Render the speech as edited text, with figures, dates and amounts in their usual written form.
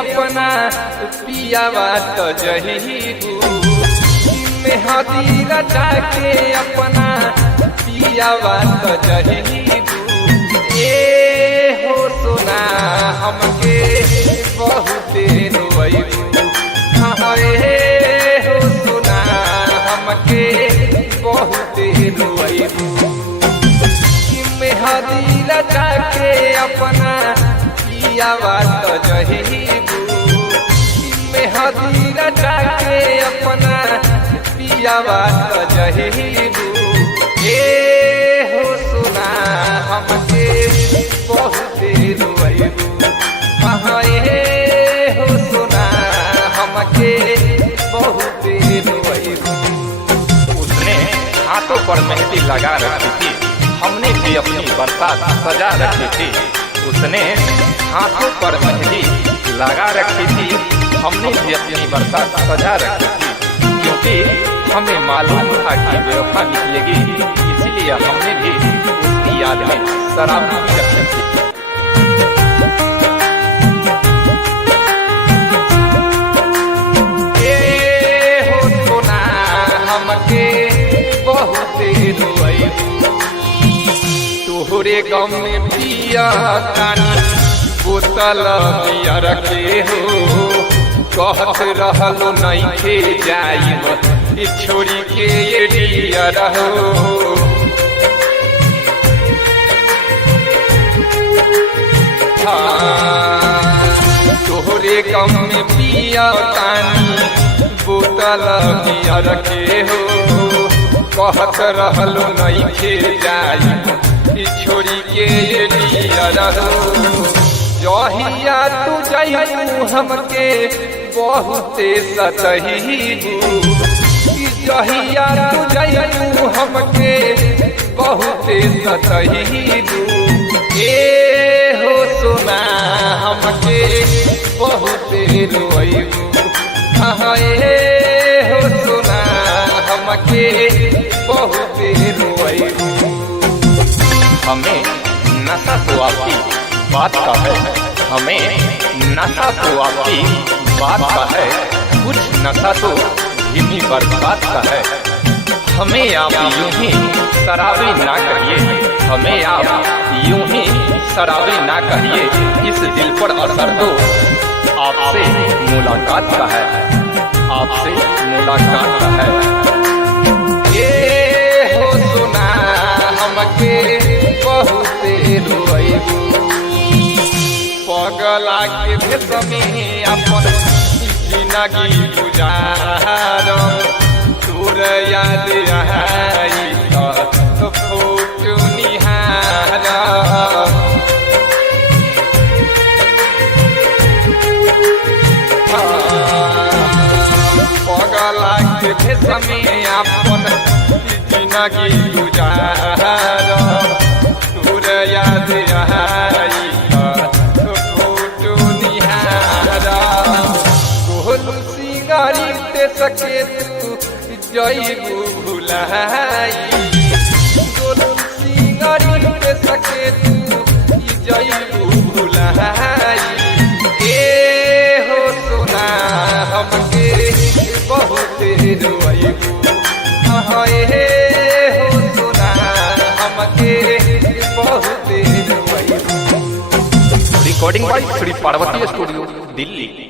अपना पियावा तो जहीबू मेहदी रचा के अपना पियावा तो जहीबू। ए हो सोना हमके बहुते रोइबू, हाँ ए हो सोना हमके बहुते रोइबू। मेहदी रचा के अपना पियावा तो जहीबू मेहदी रचा के अपना पियावा तो जहीबू। ए हो सोना हमके बहुते रोइबू, हाँ ए हो सोना हमके बहुते रोइबू। उसने हाथों पर मेहंदी लगा रखी थी, हमने भी अपनी बरसात सजा रखी थी। उसने हाथों पर मेहंदी लगा रखी थी, हमने भी अपनी बरसात सजा रखी थी। क्योंकि हमें मालूम था कि बेवफा निकलेगी, इसलिए हमने भी उसकी याद में शराब भी रखी थी। ए हो सोना हमके बहुते रोइबू, तोहरे गम में पिया तानी बोतल बियर के हो। कहत रहलो नइखे जाइब ई छोड़ी के ये डियर हो। हाँ तोहरे गम में पिया तानी बोतल बियर के हो। कहत रहलो नइखे जाइब ई छोड़ी के ये डियर हो। जहिया तू जाइबू हमके बहुते सतहीबू, जहिया तू जाइबू हमके बहुते सतहीबू। ए हो सोना हमके बहुते रोइबू, हाँ ए हो सोना हमके बहुते रोइबू। हमें नशा तो आपकी बात का है, हमें नशा तो आपकी बात का है, कुछ नशा तो धीमी बरसात का है। हमें आप यूं ही शराबी ना कहिए, हमें आप यूं ही शराबी ना कहिए। इस दिल पर असर तो आपसे मुलाकात का है, आपसे मुलाकात का है। ये हो सुना हमके बहुते रोइबू, पगला के भेष में अपन जिंदगी गुजार। तोर याद आई तो फोटो निहार। पगला के भेष में अपन जिंदगी गुजार। तोर याद आई सिंगारी ते सके तू जईबू भुलाई। गोलू सिंगारी ते सके तू जईबू भुलाई। ए हो सोना हमके बहुते रोइबू, हाँ ए हो सोना हमके बहुते रोइबू। Recording by Shri Parvati studio, Delhi.